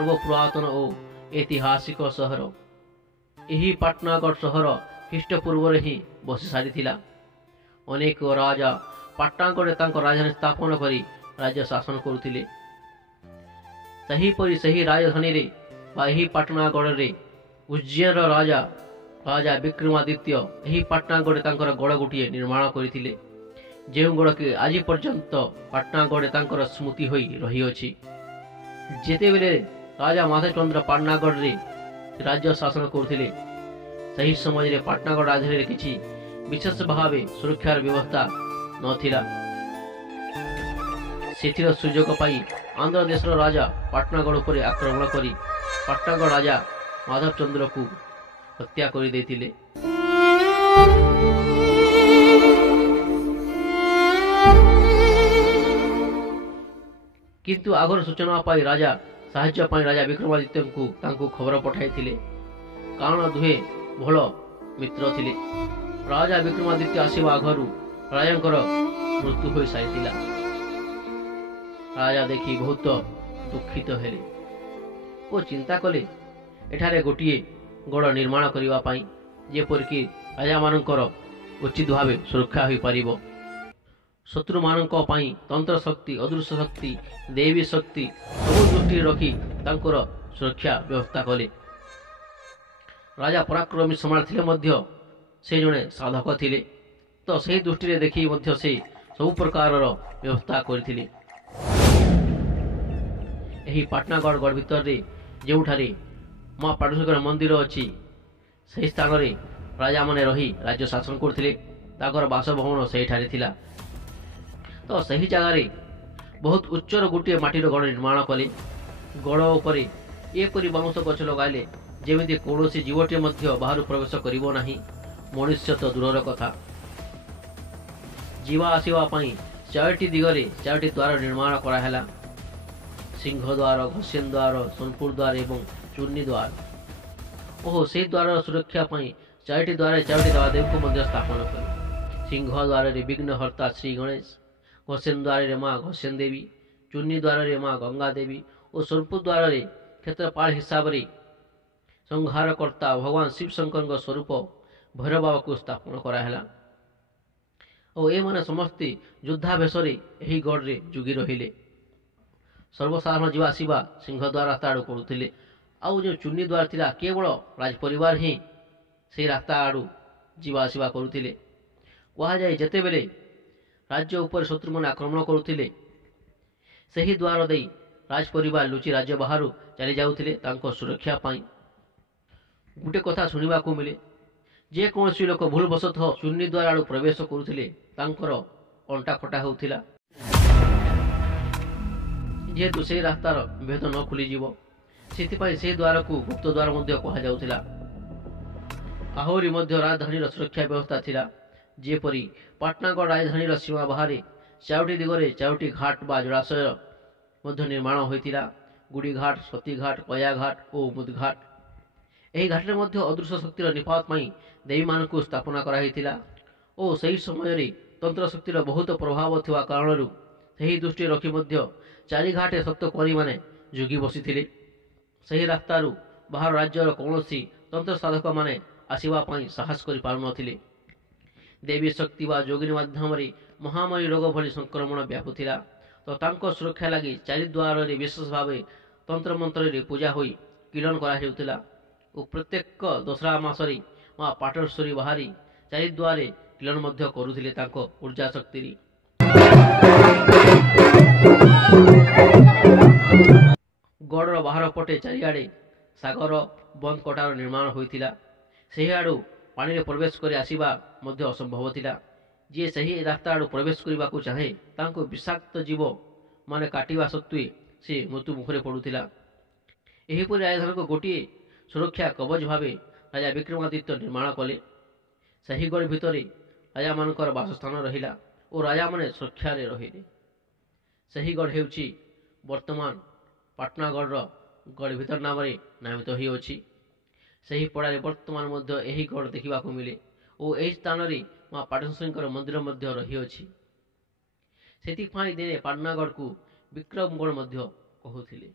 ସର୍ବପୁରାତନ ଓ ଐତିହାସିକ ସହର। ଏହି ପାଟନାଗଡ଼ ସହର ଖ୍ରୀଷ୍ଟପୂର୍ବରେ ହିଁ ବସି ସାରିଥିଲା। ଅନେକ ରାଜା ପାଟନାଗଡ଼ରେ ତାଙ୍କ ରାଜଧାନୀ ସ୍ଥାପନ କରି ରାଜ୍ୟ ଶାସନ କରୁଥିଲେ। ସେହିପରି ସେହି ରାଜଧାନୀରେ ବା ଏହି ପାଟନାଗଡ଼ରେ ଉଜ୍ଜୈନର ରାଜା ବିକ୍ରମାଦିତ୍ୟ ଏହି ପାଟନାଗଡ଼ରେ ତାଙ୍କର ଗଡ଼ ଗୋଟିଏ ନିର୍ମାଣ କରିଥିଲେ, ଯେଉଁ ଗଡ଼କି ଆଜି ପର୍ଯ୍ୟନ୍ତ ପାଟନାଗଡ଼ରେ ତାଙ୍କର ସ୍ମୃତି ହୋଇ ରହିଅଛି। ଯେତେବେଳେ ରାଜା ମାଧବଚନ୍ଦ୍ର ପାଟନାଗଡ଼ରେ ରାଜ୍ୟ ଶାସନ କରୁଥିଲେ, ସେହି ସମୟରେ ପାଟନାଗଡ଼ ରାଜଧାନୀରେ କିଛି ବିଶେଷ ଭାବେ ସୁରକ୍ଷାର ବ୍ୟବସ୍ଥା ନଥିଲା। ସେଥିର ସୁଯୋଗ ପାଇ ଆନ୍ଧ୍ର ଦେଶର ରାଜା ପାଟନାଗଡ଼ ଉପରେ ଆକ୍ରମଣ କରି ପାଟନାଗଡ଼ ରାଜା ମାଧବଚନ୍ଦ୍ରକୁ ହତ୍ୟା କରିଦେଇଥିଲେ। କିନ୍ତୁ ଆଗର ସୂଚନା ପାଇ ରାଜା ସାହାଯ୍ୟ ପାଇଁ ରାଜା ବିକ୍ରମାଦିତ୍ୟଙ୍କୁ ତାଙ୍କୁ ଖବର ପଠାଇଥିଲେ, କାରଣ ଦୁହେଁ ଭଲ ମିତ୍ର ଥିଲେ। ରାଜା ବିକ୍ରମାଦିତ୍ୟ ଆସିବା ଆଗରୁ ରାଜାଙ୍କର ମୃତ୍ୟୁ ହୋଇସାରିଥିଲା। ରାଜା ଦେଖି ବହୁତ ଦୁଃଖିତ ହେଲେ ଓ ଚିନ୍ତା କଲେ ଏଠାରେ ଗୋଟିଏ ଗଡ଼ ନିର୍ମାଣ କରିବା ପାଇଁ, ଯେପରିକି ରାଜାମାନଙ୍କର ଉଚିତ ଭାବେ ସୁରକ୍ଷା ହୋଇପାରିବ। ଶତ୍ରୁମାନଙ୍କ ପାଇଁ ତନ୍ତ୍ର ଶକ୍ତି, ଅଦୃଶ୍ୟ ଶକ୍ତି, ଦେବୀ ଶକ୍ତି ସବୁ ଦୃଷ୍ଟିରେ ରଖି ତାଙ୍କର ସୁରକ୍ଷା ବ୍ୟବସ୍ଥା କଲେ। ରାଜା ପରାକ୍ରମୀ ସମ୍ରାଟ ଥିଲେ ମଧ୍ୟ ସେ ଜଣେ ସାଧକ ଥିଲେ, ତ ସେହି ଦୃଷ୍ଟିରେ ଦେଖି ମଧ୍ୟ ସେ ସବୁ ପ୍ରକାରର ବ୍ୟବସ୍ଥା କରିଥିଲେ। ଏହି ପାଟନାଗଡ଼ ଗଡ଼ ଭିତରେ ଯେଉଁଠାରେ ମା ପାଟେଶ୍ୱରୀଙ୍କର ମନ୍ଦିର ଅଛି, ସେହି ସ୍ଥାନରେ ରାଜାମାନେ ରହି ରାଜ୍ୟ ଶାସନ କରୁଥିଲେ। ତାଙ୍କର ବାସଭବନ ସେହିଠାରେ ଥିଲା। ତ ସେହି ଜାଗାରେ ବହୁତ ଉଚ୍ଚର ଗୋଟିଏ ମାଟିର ଗଡ଼ ନିର୍ମାଣ କଲେ। ଗଡ଼ ଉପରେ ଏପରି ବାଉଁଶ ଗଛ ଲଗାଇଲେ ଯେମିତି କୌଣସି ଜୀବଟିଏ ମଧ୍ୟ ବାହାରୁ ପ୍ରବେଶ କରିବ ନାହିଁ, ମନୁଷ୍ୟ ତ ଦୂରର କଥା। ଯିବା ଆସିବା ପାଇଁ 4ଟି ଦିଗରେ 4ଟି ଦ୍ୱାର ନିର୍ମାଣ କରାହେଲା। ସିଂହଦ୍ୱାର, ଘୋଷେନ ଦ୍ୱାର, ସୋନପୁର ଦ୍ୱାର ଏବଂ ଚୂର୍ଣ୍ଣି ଦ୍ୱାର। ସେହି ଦ୍ୱାରର ସୁରକ୍ଷା ପାଇଁ 4ଟି ଦ୍ୱାରରେ 4ଟି ଦେବାଦେବୀଙ୍କୁ ମଧ୍ୟ ସ୍ଥାପନ କଲେ। ସିଂହ ଦ୍ୱାରରେ ବିଘ୍ନହର୍ତ୍ତା ଶ୍ରୀ ଗଣେଶ, ଘୋଷେନ ଦ୍ୱାରରେ ମା ଘୋଷେନ ଦେବୀ, ଚୂର୍ଣ୍ଣି ଦ୍ୱାରରେ ମା ଗଙ୍ଗା ଦେବୀ ଓ ସୋନପୁର ଦ୍ୱାରରେ କ୍ଷେତ୍ରପାଳ ହିସାବରେ ସଂହାରକର୍ତ୍ତା ଭଗବାନ ଶିବ ଶଙ୍କରଙ୍କ ସ୍ୱରୂପ ଭୈରବ ବାବାଙ୍କୁ ସ୍ଥାପନ କରାହେଲା। ଏମାନେ ସମସ୍ତେ ଯୋଦ୍ଧା ବେଶରେ ଏହି ଗଡ଼ରେ ଯୁଗି ରହିଲେ। ସର୍ବସାଧାରଣ ଯିବା ଆସିବା ସିଂହଦ୍ୱାର ରାସ୍ତା ଆଡ଼ୁ କରୁଥିଲେ। ଆଉ ଯେଉଁ ଚୂର୍ଣ୍ଣି ଦ୍ୱାର ଥିଲା, କେବଳ ରାଜ ପରିବାର ହିଁ ସେହି ରାସ୍ତା ଆଡ଼ୁ ଯିବା ଆସିବା କରୁଥିଲେ। କୁହାଯାଏ ଯେତେବେଳେ ରାଜ୍ୟ ଉପରେ ଶତ୍ରୁମାନେ ଆକ୍ରମଣ କରୁଥିଲେ, ସେହି ଦ୍ୱାର ଦେଇ ରାଜ ପରିବାର ଲୁଚି ରାଜ୍ୟ ବାହାରୁ ଚାଲି ଯାଉଥିଲେ ତାଙ୍କ ସୁରକ୍ଷା ପାଇଁ। ଗୋଟେ କଥା ଶୁଣିବାକୁ ମିଳେ, ଯେକୌଣସି ଲୋକ ଭୁଲବଶତଃ ଚୂର୍ଣ୍ଣି ଦ୍ୱାର ଆଡ଼ୁ ପ୍ରବେଶ କରୁଥିଲେ ତାଙ୍କର ଅଣ୍ଟା କଟା ହେଉଥିଲା, ଯେହେତୁ ସେହି ରାସ୍ତାର ଭେଦ ନ ଖୋଲିଯିବ। ସେଥିପାଇଁ ସେହି ଦ୍ୱାରକୁ ଗୁପ୍ତ ଦ୍ୱାର ମଧ୍ୟ କୁହାଯାଉଥିଲା। ଆହୁରି ମଧ୍ୟ ରାଜଧାନୀର ସୁରକ୍ଷା ବ୍ୟବସ୍ଥା ଥିଲା, ଯେପରି ପାଟନାଗଡ଼ ରାଜଧାନୀର ସୀମା ବାହାରେ 4ଟି ଦିଗରେ 4ଟି ଘାଟ ବା ଜଳାଶୟ ମଧ୍ୟ ନିର୍ମାଣ ହୋଇଥିଲା। ଗୁଡ଼ିଘାଟ, ସତୀଘାଟ, କୟାଘାଟ ଓ ମୁଦଘାଟ। ଏହି ଘାଟରେ ମଧ୍ୟ ଅଦୃଶ୍ୟ ଶକ୍ତିର ନିପାତ ପାଇଁ ଦେବୀମାନଙ୍କୁ ସ୍ଥାପନା କରାଯାଇଥିଲା ଓ ସେହି ସମୟରେ ତନ୍ତ୍ର ଶକ୍ତିର ବହୁତ ପ୍ରଭାବ ଥିବା କାରଣରୁ ସେହି ଦୃଷ୍ଟିରେ ରଖି ମଧ୍ୟ 4 ଘାଟରେ ସପ୍ତକୁମାରୀମାନେ ଯୁଗି ବସିଥିଲେ। ସେହି ରାସ୍ତାରୁ ବାହାର ରାଜ୍ୟର କୌଣସି ତନ୍ତ୍ର ସାଧକମାନେ ଆସିବା ପାଇଁ ସାହସ କରିପାରୁନଥିଲେ। ଦେବୀ ଶକ୍ତି ବା ଯୋଗିନୀ ମାଧ୍ୟମରେ ମହାମାରୀ ରୋଗ ଭଳି ସଂକ୍ରମଣ ବ୍ୟାପୁଥିଲା। ତ ତାଙ୍କ ସୁରକ୍ଷା ଲାଗି 4 ଦ୍ୱାରରେ ବିଶେଷ ଭାବେ ତନ୍ତ୍ରମନ୍ତ୍ରରେ ପୂଜା ହୋଇ କିଲନ କରାହେଉଥିଲା ଓ ପ୍ରତ୍ୟେକ ଦଶରା ମାସରେ ମା ପାଟେଶ୍ୱରୀ ବାହାରି 4 ଦ୍ୱାରରେ କିଲନ ମଧ୍ୟ କରୁଥିଲେ ତାଙ୍କ ଉର୍ଜା ଶକ୍ତିରେ। ଗଡ଼ର ବାହାର ପଟେ ଚାରିଆଡ଼େ ସାଗର ବନ୍ଧ କଟାର ନିର୍ମାଣ ହୋଇଥିଲା। ସେହି ଆଡ଼ୁ ପାଣିରେ ପ୍ରବେଶ କରି ଆସିବା ମଧ୍ୟ ଅସମ୍ଭବ ଥିଲା। ଯିଏ ସେହି ରାସ୍ତା ଆଡ଼ୁ ପ୍ରବେଶ କରିବାକୁ ଚାହେଁ ତାଙ୍କୁ ବିଷାକ୍ତ ଜୀବ ମାନେ କାଟିବା ସତ୍ତ୍ୱେ ସେ ମୃତ୍ୟୁ ମୁଖରେ ପଡ଼ୁଥିଲା। ଏହିପରି ରାଜଧାନୀକୁ ଗୋଟିଏ ସୁରକ୍ଷା କବଚ ଭାବେ ରାଜା ବିକ୍ରମାଦିତ୍ୟ ନିର୍ମାଣ କଲେ। ସେହି ଗଡ଼ ଭିତରେ ରାଜାମାନଙ୍କର ବାସସ୍ଥାନ ରହିଲା ଓ ରାଜାମାନେ ସୁରକ୍ଷାରେ ରହିଲେ। ସେହି ଗଡ଼ ହେଉଛି ବର୍ତ୍ତମାନ ପାଟନାଗଡ଼ର ଗଡ଼ ଭିତର ନାମରେ ନାମିତ ହୋଇଅଛି। ସେହି ପଡ଼ାରେ ବର୍ତ୍ତମାନ ମଧ୍ୟ ଏହି ଗଡ଼ ଦେଖିବାକୁ ମିଳେ ଓ ଏହି ସ୍ଥାନରେ ମା ପାଟେଶ୍ୱରୀଙ୍କର ମନ୍ଦିର ମଧ୍ୟ ରହିଅଛି। ସେଥିପାଇଁ ଦିନେ ପାଟନାଗଡ଼କୁ ବିକ୍ରମଗଡ଼ ମଧ୍ୟ କହୁଥିଲେ।